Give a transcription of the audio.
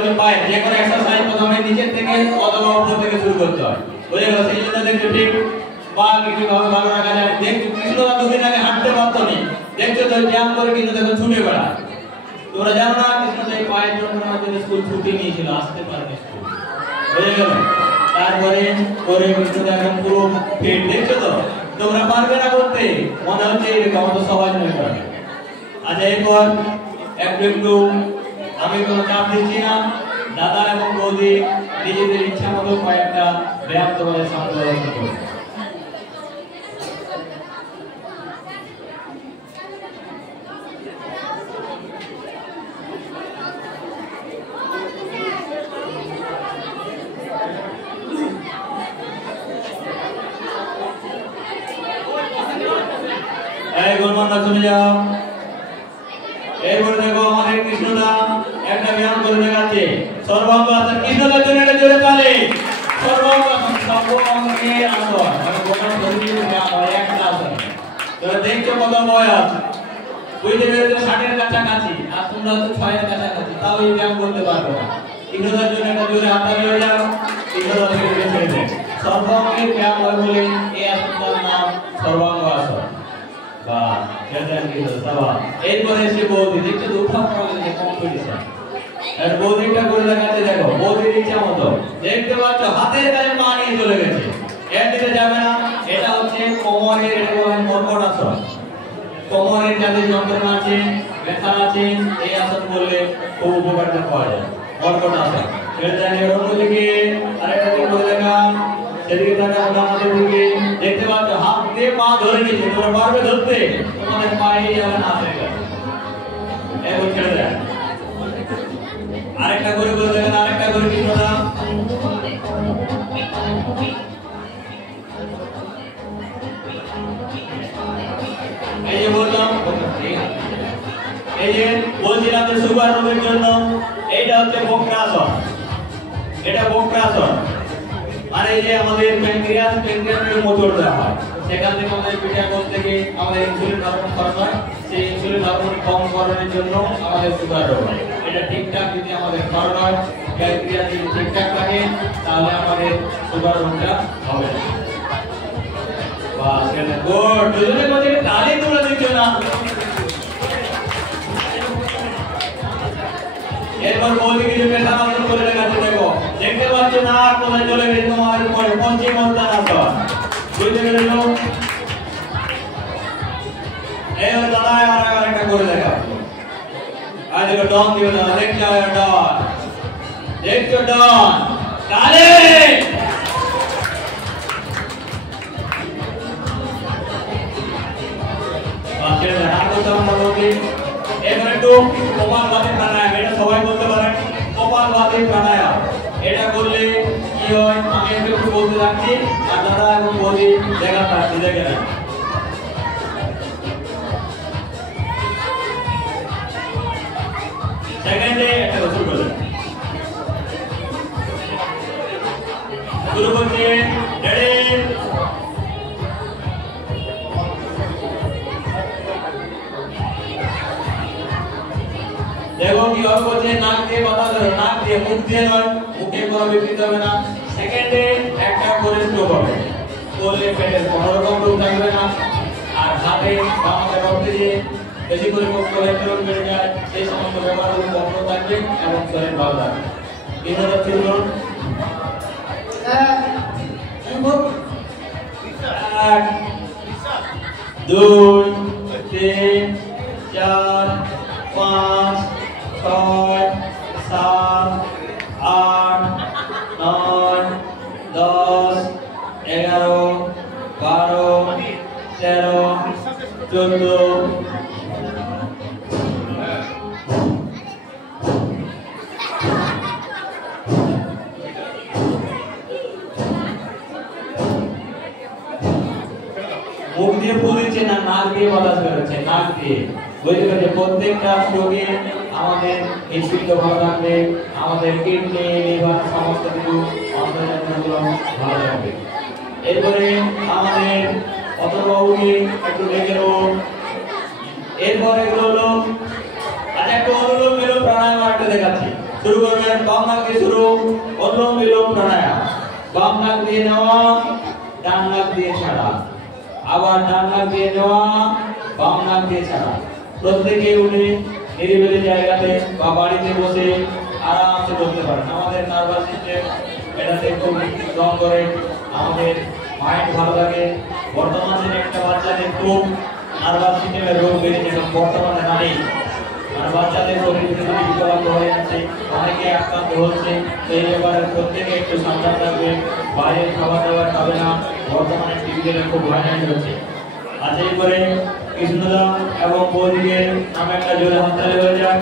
বলছি পায় যে কোনো এক্সারসাইজ প্রথমে নিচে থেকে অথবা উপর থেকে শুরু করতে হয় বুঝে গেল সেই জন্য দেখছো ঠিক পা কিছু ভাবে ভালো রাখা যায় দেখছো কৃষ্ণদা দুদিন আগে হাঁটতে পারতো না দেখছো তো ব্যায়াম করে কিন্তু দেখো ছুটে বেড়ায় তোমরা জানো না কৃষ্ণদা এই পায়ের যন্ত্রণার জন্য স্কুল ছুটি নিয়েছিল আসতে পারেনি স্কুল বুঝে গেল তারপরে করে কৃষ্ণদা একদম পুরো ফিট দেখছো তো তোমরা পারবে না করতে মনে হচ্ছে এরকম তো সবাই নয় পারবে আচ্ছা এরপর একটু আমি কোনো চাপ দিচ্ছি না দাদা এবং বৌদি নিজেদের ইচ্ছা মতো কয়েকটা ব্যায়াম তোমাদের সামনে প্রদর্শন করবে এই গোলমালটা শুনে যাও এরপরে দেখো আমাদের কৃষ্ণদা একটা ব্যায়াম করে দেখাচ্ছে সর্বাঙ্গ আসন কৃষ্ণদার জন্য এটা জোরে তালি সর্বাঙ্গ আসন সর্বাঙ্গে আসন মানে গোটা শরীরের ব্যায়াম হয় একটা আসন তোমরা দেখছো কত বয়স বুঝতে পেরেছো 60 এর কাছাকাছি আর তোমরা তো 6 এর কাছাকাছি তাও এই ব্যায়াম করতে পারবে না কৃষ্ণদার জন্য একটা জোরে হাততালি হয়ে যাও কৃষ্ণদা থেকে ছেড়ে দেন সর্বাঙ্গের ব্যায়াম হয় বলে এই আসনটার নাম সর্বাঙ্গ আসন এরপরে এসে বৌদি দেখছো তো উঠা পড়া কম্পিটিশন আর বৌদিটা করে দেখাতে দেখো বৌদির ইচ্ছা মতো দেখতে পাচ্ছ হাতের কাছে পা নিয়ে চলে গেছে এর দিকে যাবে না এটা হচ্ছে কোমরের কর্কট আসন কোমরের যাদের যন্ত্রণা আছে ব্যথা আছে এই আসন করলে খুব উপকারিতা পাওয়া যায় কর্কট আসন এর জানি অন্যদিকে আরেকটা দিক করে দেখা সেদিকে তাকা আমাদের দিকে দেখতে পাচ্ছ হাত দিয়ে পা ধরে নিয়েছে তোমরা পারবে ধরতে তোমাদের পায়ে যাবে না হাতের কাছে এবার ছেড়ে দেয় আরেকটা করে দেখেন আরেকটা করে কি কথা এই যে বললাম এই যে বলছিলাম যে সুগার রোগের জন্য এইটা হচ্ছে বক্রাসন এটা বক্রাসন আর এই যে আমাদের প্যানক্রিয়াসের মোটর দেওয়া হয় সেখান থেকে আমাদের পিটাকোষ থেকে আমাদের ইনসুলিন হরমোন খরচ হয় সেই ইনসুলিন হরমোন কম করার জন্য আমাদের সুগার রোগ হয় এটা ঠিকঠাক যদি আমাদের খরচ হয় প্যানক্রিয়াস যদি ঠিকঠাক থাকে তাহলে আমাদের সুগার রোগটা হবে না বাস এটা গুড দুজনে বলতে তালি তুলে দিচ্ছ না এরপর বৌদি কিছু পেশা মাত্র করে দেখাচ্ছে দেখো দেখতে পাচ্ছ না কোথায় চলে গেছে তোমার উপরে পঞ্চম অবস্থান আসো বুঝতে পেরেছো এবার দাদা আরেকটা করে দেখা আজ দেখো ডন দিও না দেখছো ডন দেখছো ডন তালে বাকি হাত করতে হবে এবার একটু কপালভাতি প্রাণায়াম এটা সবাই বলতে পারেন কপালভাতি প্রাণায়াম এটা করলে কি হয় আমি একটু বলতে থাকছি আর দাদা এবং বৌদি দেখা থাকছি দেখে নেন সেকেন্ডে একটা শুরু করলেন শুরু করছে রেডি দেখো কি হবে বলছে নাক দিয়ে কথা ধরো নাক দিয়ে মুখ দিয়ে নয় মুখে কোনো বিকৃত হবে না সেকেন্ডে একটা করে স্ট্রোক হবে করলে পেটের কোনো রকম রোগ থাকবে না আর হাতে আমাদের রক্ত দিয়ে বেশি করে কোলেস্টেরল বেড়ে যায় সেই সমস্ত ব্যাপারগুলো বন্ধ থাকবে এবং শরীর ভালো থাকবে এইভাবে শুরু করুন 1 2 3 4 5 6 7 8 9 10 11 12 13 14 মুখ দিয়ে ফুলছে না নাক দিয়ে বাতাস বেরোচ্ছে নাক দিয়ে বুঝতে পারছে প্রত্যেকটা রোগী আমাদের হৃদপিণ্ড ভালো থাকবে আমাদের কিডনি লিভার সমস্ত কিছু অন্তর্জাতীয়গুলো ভালো থাকবে এরপরে আমাদের অতবাবুকে একটু দেখে নেব এরপর এগুলো হলো আচ্ছা একটু অনুলোম বিলোম প্রাণায়াম একটা দেখাচ্ছি শুরু করবেন থেকে শুরু অনুলোম বিলোম প্রাণায়াম। বাম নাক দিয়ে নেওয়া, ডান নাক দিয়ে ছাড়া, আবার ডান নাক দিয়ে নেওয়া, বাম নাক দিয়ে ছাড়া। প্রত্যেকে উঠে নিরিবিলি জায়গাতে বা বাড়িতে বসে আরামসে করতে পারেন। আমাদের নার্ভাস সিস্টেম এটাতে খুব স্ট্রং করে, আমাদের মাইন্ড ভালো লাগে। বর্তমান দিনে একটা বাচ্চাদের খুব নার্ভাস সিস্টেমের রোগ বেড়েছে, এবং বর্তমানে নারী বাচ্চাদের শরীর থেকে বিকলাঙ্গ হয়ে যাচ্ছে, অনেকে আক্রান্ত হচ্ছে। এই ব্যাপারে প্রত্যেকে একটু সাবধান থাকবে, বাইরের খাবার দাবার খাবে না। বর্তমানে টিভিতে খুব ভাইরাল হচ্ছে। আজ এই করে কৃষ্ণদা এবং বৌদিকে নামে একটা জোরে হাততালি হয়ে যায়।